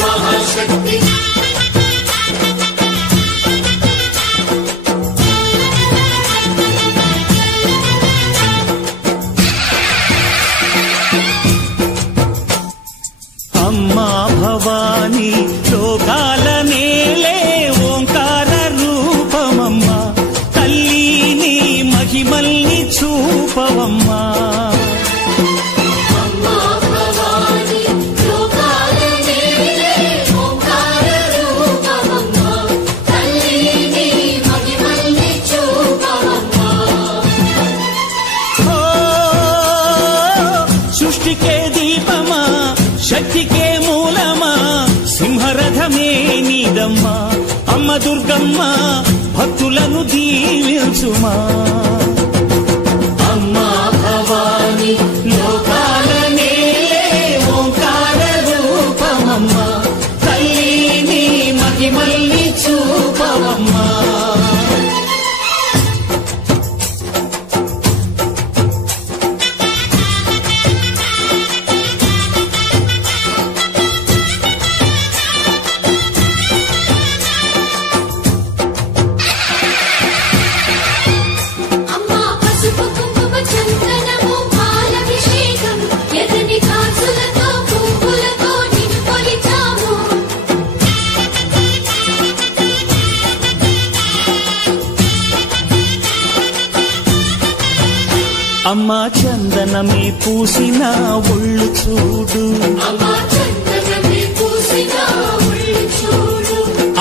మహాశక్తి అమ్మా భవాని లోకాల నేలే ఓంకార రూపమమ్మా తల్లిని మహిమల్ని చూపవమ్మా సృష్టికే దీపమా శక్తికే మూలమా సింహరథమే నీదమ్మా అమ్మ దుర్గమ్మ భక్తులను దీవించుమా అమ్మా భవాని లోకాల నేలే ఓంకార రూపమమ్మా తల్లిని మహిమల్ని చూపవమ్మా అమ్మా చందనమే పూసిన ఒళ్ళు చూడు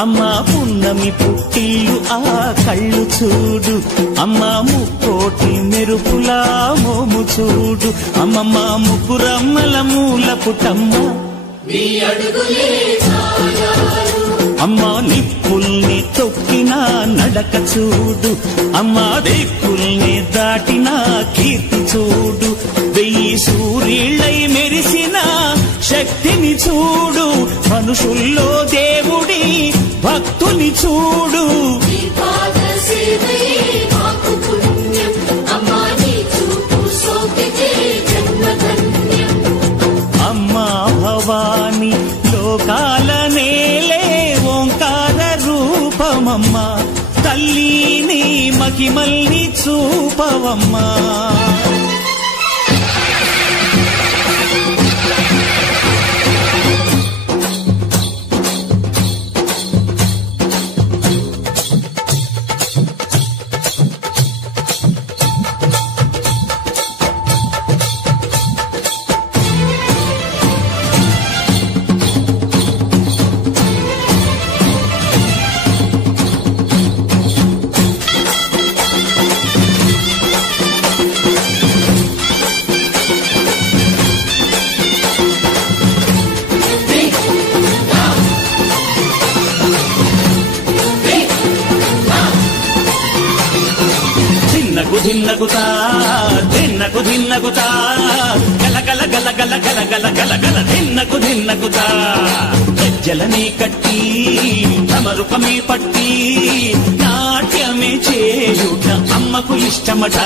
అమ్మా పున్నమి పుట్టిల్లు ఆ కళ్ళు చూడు అమ్మా ముక్కోటి మెరుపులా మోము చూడు అమ్మమ్మ ముగ్గురమ్మల మూల పుట్టమ్మ అమ్మా నిప్పుల్ని తొక్కిన నడక చూడు అమ్మా దిక్కుల్ని దాటిన కీర్తి చూడు వెయ్యి సూర్యుళ్ళై మెరిసిన శక్తిని చూడు మనుషుల్లో దేవుడి భక్తుని చూడు అమ్మా భవాని లోకాల నేలే ఓంకార రూపమమ్మా తల్లిని మహిమల్ని చూపవమ్మా ధిన్నగుతా ధిన్నకు ధిన్నగుతా గల గల గల గల గల గల గల గల ధిన్నగుతా గజ్జలనే కట్టి తమరుపమే పట్టి నాట్యమే చేయుట అమ్మకు ఇష్టమట